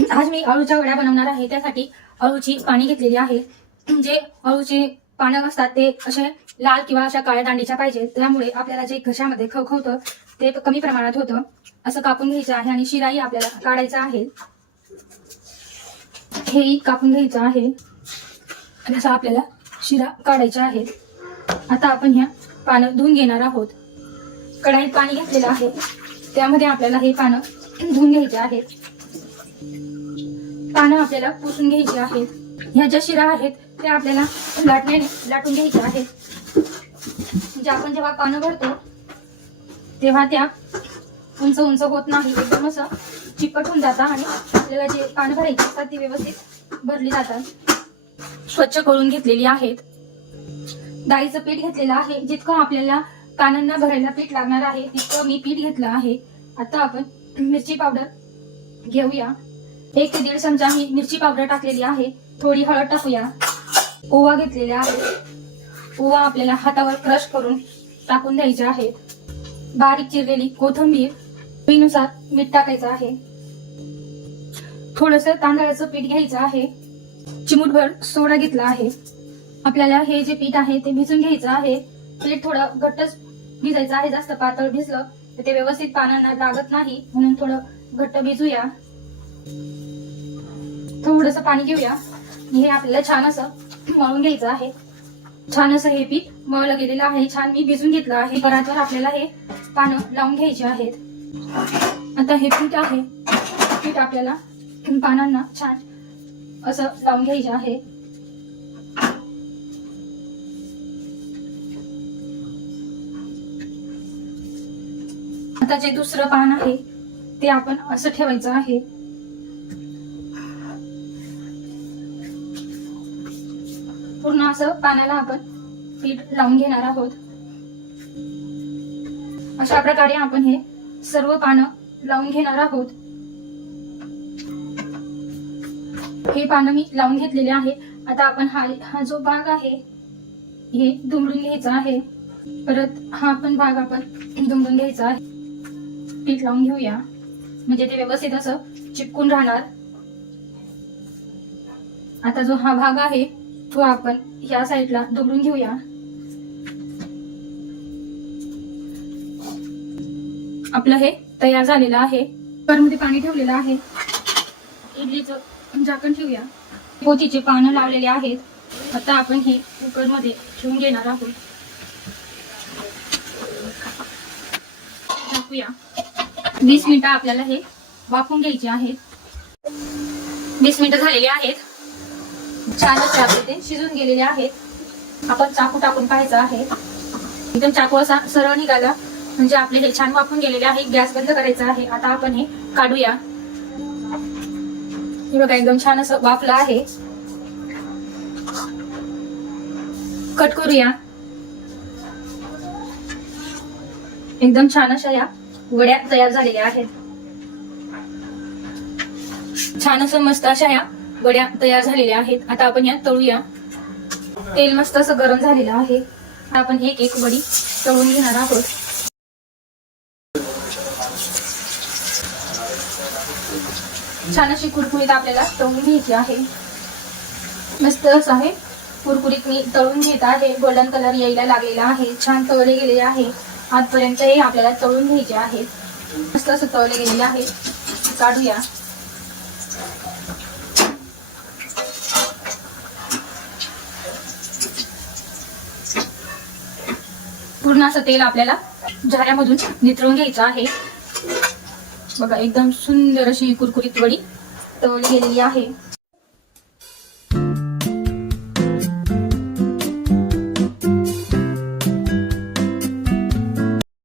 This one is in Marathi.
आज मी अळूच्या वड्या बनवणार आहे। त्यासाठी अळूची पाणी घेतलेली आहे। जे अळूचे पानं असतात ते असे लाल किंवा अशा काळ्या दांडीच्या पाहिजे, त्यामुळे आपल्याला जे घशामध्ये खवखवतं ते कमी प्रमाणात होतं। असं कापून घ्यायचं आहे आणि शिराही आपल्याला काढायचा आहे। हेही कापून घ्यायचं आहे आणि असं आपल्याला शिरा काढायच्या आहेत। आता आपण ह्या पानं धुवून घेणार आहोत। कढाईत पाणी घेतलेलं आहे, त्यामध्ये आपल्याला हे पानं धुवून घ्यायचे आहेत। पानं आपल्याला पुसून घ्यायची आहेत। ह्या ज्या शिरा आहेत त्या आपल्याला लाटण्याने लाटून घ्यायच्या आहेत। म्हणजे आपण जेव्हा पानं भरतो तेव्हा त्या उंच उंच होत नाही, एकदम असं चिकट होऊन जातात आणि आपल्याला जे पानं भरायची असतात ती व्यवस्थित भरली जातात। स्वच्छ करून घेतलेली आहेत। डाळीचं पीठ घेतलेलं आहे। जितकं आपल्याला कानांना भरायला पीठ लागणार आहे तितकं मी पीठ घेतलं आहे। आता आपण मिरची पावडर घेऊया। 1 ते 1.5 चमचा मी मिरची पावडर टाकलेली आहे। थोडी हळद टाकूया। ओवा घेतलेला आहे। ओवा आपल्याला हातावर क्रश करून टाकून द्यायचे आहे। बारीक चिरलेली कोथिंबीर, चवीनुसार मीठ टाकायचं आहे। थोडंसं तांदळाचं पीठ घ्यायचं आहे। चिमूटभर सोडा घेतला आहे। आपल्याला हे जे पीठ आहे ते भिजून घ्यायचं आहे। पीठ थोडं घट्टच भिजायचं आहे, जास्त पातळ भिजलं तर ते व्यवस्थित पानांना लागत नाही, म्हणून थोडं घट्ट भिजूया। थोडंसं पाणी घेऊया। हे आपल्याला छान असं मळून घ्यायचं आहे। छान असं हे पीठ मळलं गेलेलं आहे, छान मी भिजून घेतलं आहे। परातवर आपल्याला हे पानं लावून घ्यायचे आहेत। आता हे पीठ आहे, पीठ आपल्याला पानांना छान असं लावून घ्यायचे आहे। आता जे दुसरं पान आहे ते आपण असं ठेवायचं आहे। पूर्ण असं पानाला आपण पीठ लावून घेणार आहोत। अशा प्रकारे आपण हे सर्व पानं लावून घेणार आहोत। हे पानं मी लावून घेतलेले आहे। आता आपण हा जो भाग आहे हे दुमडून घ्यायचा आहे। परत हा पण भाग आपण दुमडून घ्यायचा आहे। पीठ लावून घेऊया, म्हणजे ते व्यवस्थित असं चिपकून राहणार। आता जो हा भाग आहे तो आपण या साईडला दुमडून घेऊया। आपलं हे तयार झालेलं आहे। कुकरमध्ये पाणी ठेवलेलं आहे। इडलीचं झाकण ठेवूया। पोथीचे पानं लावलेले आहेत। आता आपण हे कुकरमध्ये ठेवून घेणार आहोत। टाकूया। 20 मिनिटं आपल्याला हे वाफवून घ्यायचे आहेत। 20 मिनिटं झालेली आहेत। छान असे आपले ते शिजून गेलेले आहेत। आपण चाकू टाकून पाहायचं आहे। एकदम चाकू असा सरळ निघाला म्हणजे आपले हे छान वाफून गेलेले आहे। गॅस बंद करायचा आहे। आता आपण हे काढूया। हे बघा एकदम छान असं वाफलं आहे। कट करूया। एकदम छान अशा या वड्या तयार झालेल्या आहेत। छान असं मस्त अशा या वड्या तयार झालेल्या आहेत। आता आपण या तळूया। तेल मस्त असं गरम झालेलं आहे। आपण एक एक वडी तळून घेणार आहोत। छान अशी कुरकुरीत आपल्याला तळून घ्यायची आहे। मस्त असं आहे कुरकुरीत मी तळून घेत आहे। गोल्डन कलर यायला लागलेला आहे। छान तळले गेलेले आहे। आजपर्यंत हे आपल्याला तळून घ्यायचे आहे। मस्त असं तळले गेलेले आहे। काढूया। पूर्ण असं तेल आपल्याला झाऱ्यामधून नितळून घ्यायचं आहे। बघा एकदम सुंदर अशी कुरकुरीत वडी तळली गेलेली आहे।